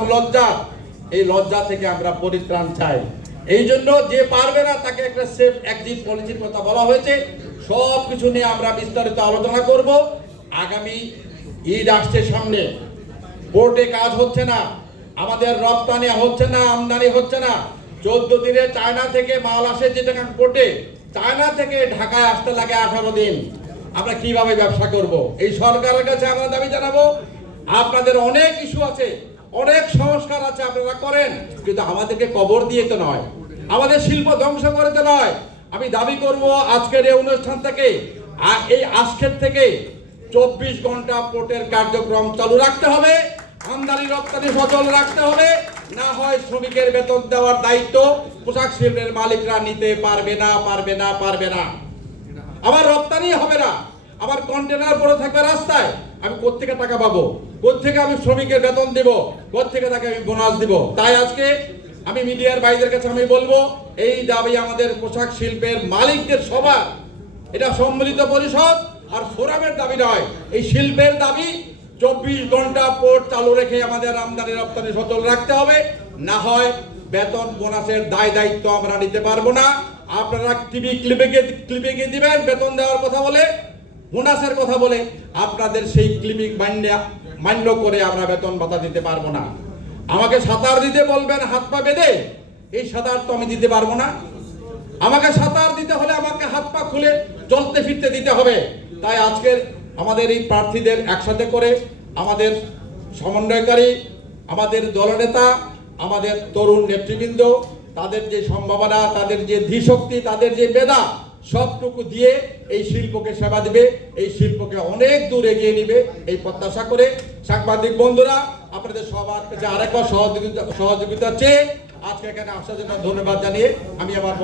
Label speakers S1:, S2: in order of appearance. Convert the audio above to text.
S1: লজ্জা। এই লজ্জা থেকে আমরা পরিত্রাণ চাই। এই জন্য যে পারবে না, তাকে একটা সেফ একজিট পলিসির কথা বলা হয়েছে। সব কিছু নিয়ে আমরা বিস্তারিত আলোচনা করব। আগামী ঈদ আসছে সামনে। পোর্টে কাজ হচ্ছে না। আমাদের রপ্তানি হচ্ছে না, আমদানি হচ্ছে না। চোদ্দ দিনে চায়না থেকে মাল আসে যেটা পোর্টে চায়না থেকে ঢাকায় আসতে লাগে আঠারো দিন। আমরা কীভাবে ব্যবসা করব? এই সরকারের কাছে আমরা দাবি জানাব। আপনাদের অনেক ইস্যু আছে। অনেক সংস্কার আছে আপনারা করেন, কিন্তু আমাদেরকে কবর দিয়ে তো নয়। আমাদের শিল্প ধ্বংস করে তো নয়। আমি দাবি করব আজকের এই অনুষ্ঠান থেকে এই আজকের থেকে চব্বিশ ঘণ্টা পোর্টের কার্যক্রম চালু রাখতে হবে, আমদানি রপ্তানি সচল রাখতে হবে, না হয় শ্রমিকের বেতন দেওয়ার দায়িত্ব পোশাক শিল্পের মালিকরা নিতে পারবে না পারবে না পারবে না। আবার রপ্তানি হবে না, আবার কন্টেনার পড়ে থাকবে রাস্তায়। আমি কোত্থেকে টাকা পাবো? কোত্থেকে আমি শ্রমিকের বেতন দেব? কোত্থেকে তাকে আমি বোনাস দিব? তাই আজকে আমি মিডিয়ার ভাইদের কাছে আমি বলব, এই দাবি আমাদের পোশাক শিল্পের মালিকদের সভা এটা সম্মিলিত পরিষদ আর ফোরামের দাবি নয়। এই শিল্পের দাবি চব্বিশ ঘণ্টা পোর্ট চালু রেখে আমাদের আমদানি রপ্তানি সচল রাখতে হবে। না হয় বেতন বোনাসের দায় দায়িত্ব আমরা নিতে পারব না। আপনারা টিভি ক্লিপে গিয়ে ক্লিপে গিয়ে দিবেন, বেতন দেওয়ার কথা বলে বোনাসের কথা বলে আপনাদের সেই ক্লিপিং মান্য মান্য করে আমরা বেতন ভাতা দিতে পারব না। আমাকে সাঁতার দিতে বলবেন, হাত পা বেঁধে, এই সাঁতার তো আমি দিতে পারব না। আমাকে সাঁতার দিতে হলে আমাকে হাত পা খুলে চলতে ফিরতে দিতে হবে। তাই আজকের আমাদের এই প্রার্থীদের একসাথে করে আমাদের সমন্বয়কারী, আমাদের দলনেতা, আমাদের তরুণ নেতৃবৃন্দ, তাদের যে সম্ভাবনা, তাদের যে ধীশক্তি, তাদের যে মেধা সবটুকু দিয়ে এই শিল্পকে সেবা দিবে, এই শিল্পকে অনেক দূর এগিয়ে নিবে এই প্রত্যাশা করে। সাংবাদিক বন্ধুরা, আপনাদের সবার কাছে আরেকবার সহযোগিতা সহযোগিতা চেয়ে আজকে এখানে আসার জন্য ধন্যবাদ জানিয়ে আমি আমার